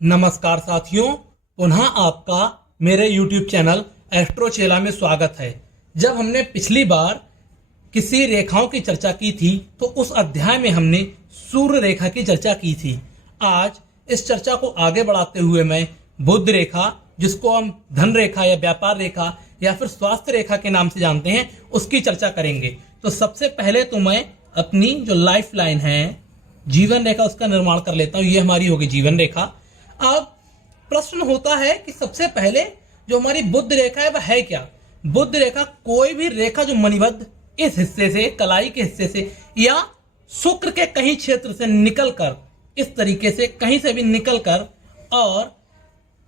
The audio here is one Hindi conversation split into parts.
नमस्कार साथियों, पुनः आपका मेरे YouTube चैनल एस्ट्रो चेला में स्वागत है। जब हमने पिछली बार किसी रेखाओं की चर्चा की थी तो उस अध्याय में हमने सूर्य रेखा की चर्चा की थी। आज इस चर्चा को आगे बढ़ाते हुए मैं बुध रेखा, जिसको हम धन रेखा या व्यापार रेखा या फिर स्वास्थ्य रेखा के नाम से जानते हैं, उसकी चर्चा करेंगे। तो सबसे पहले तो मैं अपनी जो लाइफ लाइन है, जीवन रेखा, उसका निर्माण कर लेता हूँ। ये हमारी होगी जीवन रेखा। अब प्रश्न होता है कि सबसे पहले जो हमारी बुध रेखा है वह है क्या। बुध रेखा कोई भी रेखा जो मणिबद्ध इस हिस्से से, कलाई के हिस्से से या शुक्र के कहीं क्षेत्र से निकलकर, इस तरीके से कहीं से भी निकलकर और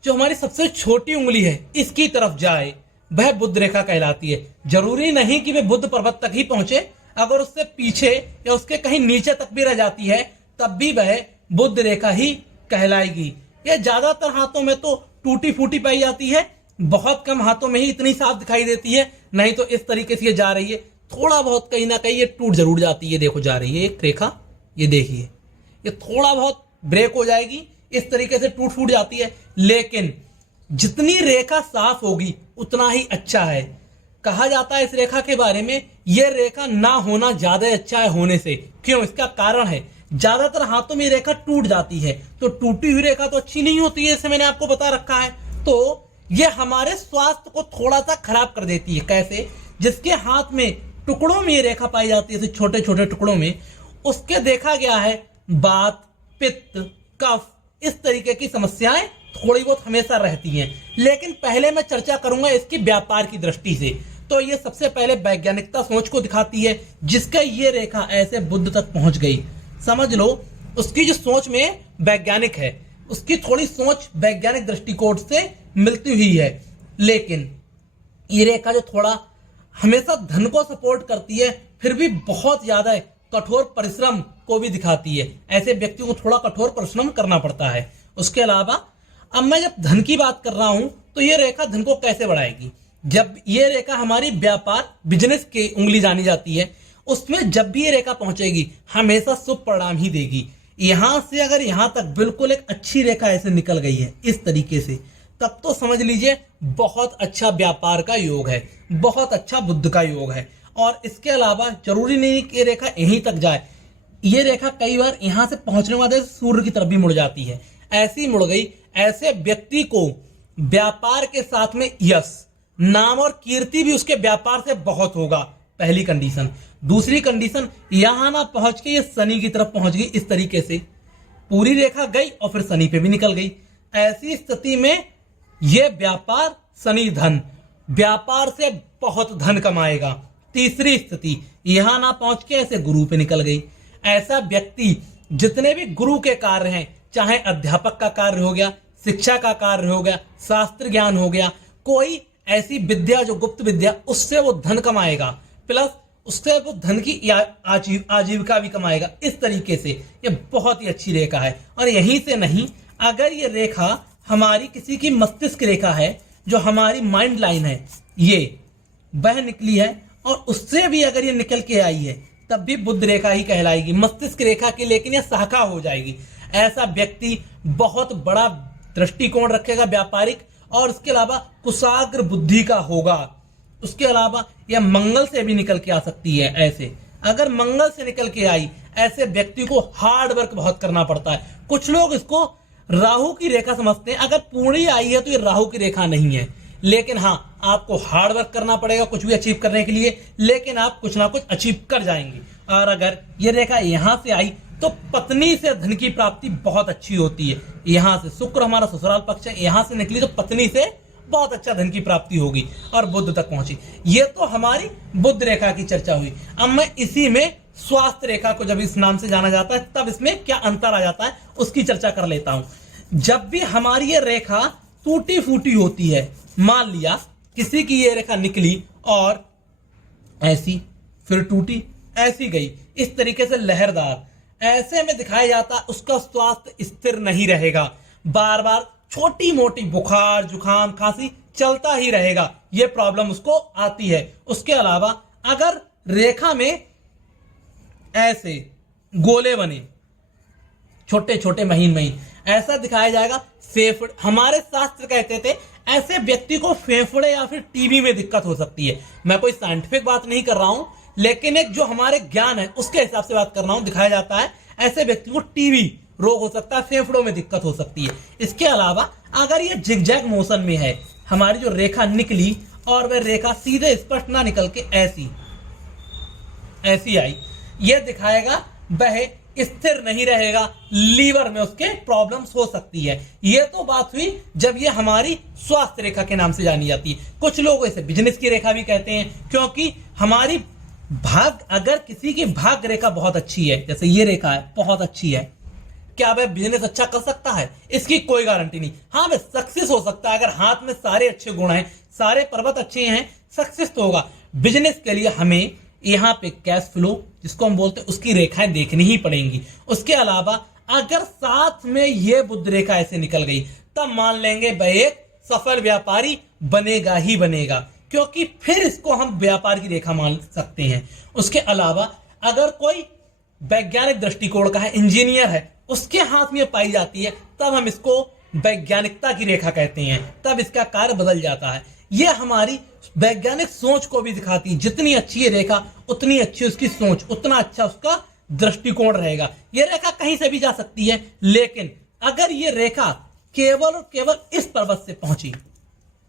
जो हमारी सबसे छोटी उंगली है इसकी तरफ जाए, वह बुध रेखा कहलाती है। जरूरी नहीं कि वह बुध पर्वत तक ही पहुंचे, अगर उससे पीछे या उसके कहीं नीचे तक भी रह जाती है तब भी वह बुध रेखा ही कहलाएगी। यह ज्यादातर हाथों में तो टूटी फूटी पाई जाती है, बहुत कम हाथों में ही इतनी साफ दिखाई देती है। नहीं तो इस तरीके से ये जा रही है, थोड़ा बहुत कहीं ना कहीं ये टूट जरूर जाती है। देखो जा रही है एक रेखा, ये देखिए, ये थोड़ा बहुत ब्रेक हो जाएगी, इस तरीके से टूट फूट जाती है। लेकिन जितनी रेखा साफ होगी उतना ही अच्छा है। कहा जाता है इस रेखा के बारे में, यह रेखा ना होना ज्यादा अच्छा है होने से। क्यों? इसका कारण है, ज्यादातर हाथों में रेखा टूट जाती है, तो टूटी हुई रेखा तो अच्छी नहीं होती है, इसे मैंने आपको बता रखा है। तो ये हमारे स्वास्थ्य को थोड़ा सा खराब कर देती है। कैसे? जिसके हाथ में टुकड़ों में ये रेखा पाई जाती है, छोटे छोटे टुकड़ों में, उसके देखा गया है वात, पित्त, कफ, इस तरीके की समस्याएं थोड़ी बहुत हमेशा रहती हैं। लेकिन पहले मैं चर्चा करूंगा इसकी व्यापार की दृष्टि से। तो ये सबसे पहले वैज्ञानिकता सोच को दिखाती है, जिसका ये रेखा ऐसे बुध तक पहुंच गई। समझ लो, उसकी जो सोच में वैज्ञानिक है, उसकी थोड़ी सोच वैज्ञानिक दृष्टिकोण से मिलती हुई है। लेकिन ये रेखा जो थोड़ा हमेशा धन को सपोर्ट करती है, फिर भी बहुत ज्यादा कठोर परिश्रम को भी दिखाती है। ऐसे व्यक्तियों को थोड़ा कठोर परिश्रम करना पड़ता है। उसके अलावा अब मैं जब धन की बात कर रहा हूं तो ये रेखा धन को कैसे बढ़ाएगी। जब ये रेखा हमारी व्यापार, बिजनेस की उंगली जानी जाती है, उसमें जब भी ये रेखा पहुंचेगी हमेशा शुभ परिणाम ही देगी। यहां से अगर यहां तक बिल्कुल एक अच्छी रेखा ऐसे निकल गई है इस तरीके से, तब तो समझ लीजिए बहुत अच्छा व्यापार का योग है, बहुत अच्छा बुध का योग है। और इसके अलावा जरूरी नहीं कि ये रेखा यहीं तक जाए। ये रेखा कई बार यहां से पहुंचने के बाद सूर्य की तरफ भी मुड़ जाती है। ऐसी मुड़ गई, ऐसे व्यक्ति को व्यापार के साथ में यश, नाम और कीर्ति भी उसके व्यापार से बहुत होगा, पहली कंडीशन। दूसरी कंडीशन, यहां ना पहुंच के ये शनि की तरफ पहुंच गई, इस तरीके से पूरी रेखा गई और फिर शनि पे भी निकल गई। ऐसी स्थिति में ये व्यापार, शनि धन, व्यापार से बहुत धन कमाएगा। तीसरी स्थिति, यहां ना पहुंच के ऐसे गुरु पे निकल गई। ऐसा व्यक्ति जितने भी गुरु के कार्य हैं, चाहे अध्यापक का कार्य हो गया, शिक्षा का कार्य हो गया, शास्त्र ज्ञान हो गया, कोई ऐसी विद्या जो गुप्त विद्या, उससे वो धन कमाएगा, प्लस उससे वो धन की आजीविका भी कमाएगा। इस तरीके से ये बहुत ही अच्छी रेखा है। और यहीं से नहीं, अगर ये रेखा हमारी किसी की मस्तिष्क रेखा है, जो हमारी माइंड लाइन है, ये वह निकली है और उससे भी अगर ये निकल के आई है तब भी बुध रेखा ही कहलाएगी, मस्तिष्क रेखा की, लेकिन यह शाखा हो जाएगी। ऐसा व्यक्ति बहुत बड़ा दृष्टिकोण रखेगा व्यापारिक, और इसके अलावा कुशाग्र बुद्धि का होगा। उसके अलावा यह मंगल से भी निकल के आ सकती है। ऐसे अगर मंगल से निकल के आई, ऐसे व्यक्ति को हार्ड वर्क बहुत करना पड़ता है। कुछ लोग इसको राहु की रेखा समझते हैं। अगर पूरी आई है तो ये राहु की रेखा नहीं है, लेकिन हाँ, आपको हार्ड वर्क करना पड़ेगा कुछ भी अचीव करने के लिए, लेकिन आप कुछ ना कुछ अचीव कर जाएंगे। और अगर ये रेखा यहां से आई तो पत्नी से धन की प्राप्ति बहुत अच्छी होती है। यहां से शुक्र हमारा ससुराल पक्ष है, यहां से निकली तो पत्नी से बहुत अच्छा धन की प्राप्ति होगी और बुध तक पहुंची। ये तो हमारी बुध रेखा की चर्चा हुई। अब मैं इसी में स्वास्थ्य रेखा को, जब इस नाम से जाना जाता है, तब इसमें क्या अंतर आ जाता है उसकी चर्चा कर लेता हूं। जब भी हमारी ये रेखा टूटी फूटी होती है, मान लिया किसी की ये रेखा निकली और ऐसी, फिर टूटी, ऐसी गई, इस तरीके से लहरदार, ऐसे में दिखाया जाता है उसका स्वास्थ्य स्थिर नहीं रहेगा। बार बार छोटी मोटी बुखार, जुकाम, खांसी चलता ही रहेगा, यह प्रॉब्लम उसको आती है। उसके अलावा अगर रेखा में ऐसे गोले बने, छोटे छोटे महीन महीन, ऐसा दिखाया जाएगा फेफड़े, हमारे शास्त्र कहते थे ऐसे व्यक्ति को फेफड़े या फिर टीबी में दिक्कत हो सकती है। मैं कोई साइंटिफिक बात नहीं कर रहा हूं, लेकिन एक जो हमारे ज्ञान है उसके हिसाब से बात कर रहा हूं। दिखाया जाता है ऐसे व्यक्ति को टीबी रोग हो सकता है, फेफड़ों में दिक्कत हो सकती है। इसके अलावा अगर ये जिगजैग मोशन में है, हमारी जो रेखा निकली और वह रेखा सीधे स्पष्ट ना निकल के ऐसी आई, यह दिखाएगा वह स्थिर नहीं रहेगा, लीवर में उसके प्रॉब्लम्स हो सकती है। यह तो बात हुई जब ये हमारी स्वास्थ्य रेखा के नाम से जानी जाती है। कुछ लोग इसे बिजनेस की रेखा भी कहते हैं, क्योंकि हमारी अगर किसी की भाग्य रेखा बहुत अच्छी है, जैसे ये रेखा है बहुत अच्छी है, क्या वह बिजनेस अच्छा कर सकता है? इसकी कोई गारंटी नहीं। हाँ, वह सक्सेस हो सकता है, अगर हाथ में सारे अच्छे गुण हैं, सारे पर्वत अच्छे हैं, सक्सेस तो होगा। बिजनेस के लिए हमें यहाँ पे कैश फ्लो जिसको हम बोलते हैं उसकी रेखाएं देखनी ही पड़ेंगी। उसके अलावा अगर साथ में ये बुध रेखा ऐसे निकल गई, तब मान लेंगे वह एक सफल व्यापारी बनेगा ही बनेगा, क्योंकि फिर इसको हम व्यापार की रेखा मान सकते हैं। उसके अलावा अगर कोई वैज्ञानिक दृष्टिकोण का है, इंजीनियर है, उसके हाथ में पाई जाती है, तब हम इसको वैज्ञानिकता की रेखा कहते हैं, तब इसका कार्य बदल जाता है। यह हमारी वैज्ञानिक सोच को भी दिखाती है। जितनी अच्छी है रेखा उतनी अच्छी उसकी सोच, उतना अच्छा उसका दृष्टिकोण रहेगा। यह रेखा कहीं से भी जा सकती है, लेकिन अगर यह रेखा केवल और केवल इस पर्वत से पहुंची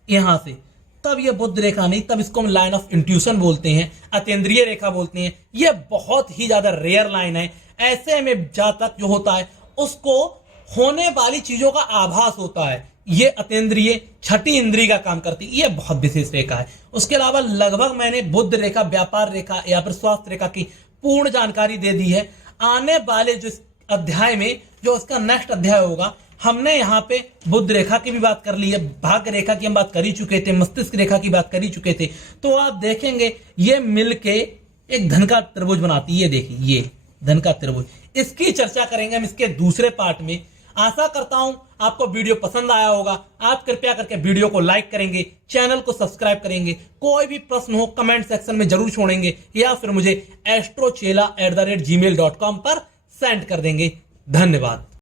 यहां से, तब यह बुध रेखा नहीं, तब इसको हम लाइन ऑफ इंट्यूशन बोलते हैं, अतीन्द्रिय रेखा बोलते हैं। यह बहुत ही ज्यादा रेयर लाइन है। ऐसे में जातक जो होता है उसको होने वाली चीजों का आभास होता है। ये अतीन्द्रिय छठी इंद्रिय का काम करती है। ये बहुत विशेष रेखा है। उसके अलावा लगभग मैंने बुध रेखा, व्यापार रेखा या फिर स्वास्थ्य रेखा की पूर्ण जानकारी दे दी है। आने वाले जो अध्याय में, जो उसका नेक्स्ट अध्याय होगा, हमने यहाँ पे बुध रेखा की भी बात कर ली है, भाग्य रेखा की हम बात कर ही चुके थे, मस्तिष्क रेखा की बात कर ही चुके थे। तो आप देखेंगे ये मिलके एक धन का त्रिभुज बनाती है। ये देखिए, ये धन का त्रिभुज, इसकी चर्चा करेंगे हम इसके दूसरे पार्ट में। आशा करता हूं आपको वीडियो पसंद आया होगा। आप कृपया करके वीडियो को लाइक करेंगे, चैनल को सब्सक्राइब करेंगे। कोई भी प्रश्न हो कमेंट सेक्शन में जरूर छोड़ेंगे, या फिर मुझे astrochela@gmail.com पर सेंड कर देंगे। धन्यवाद।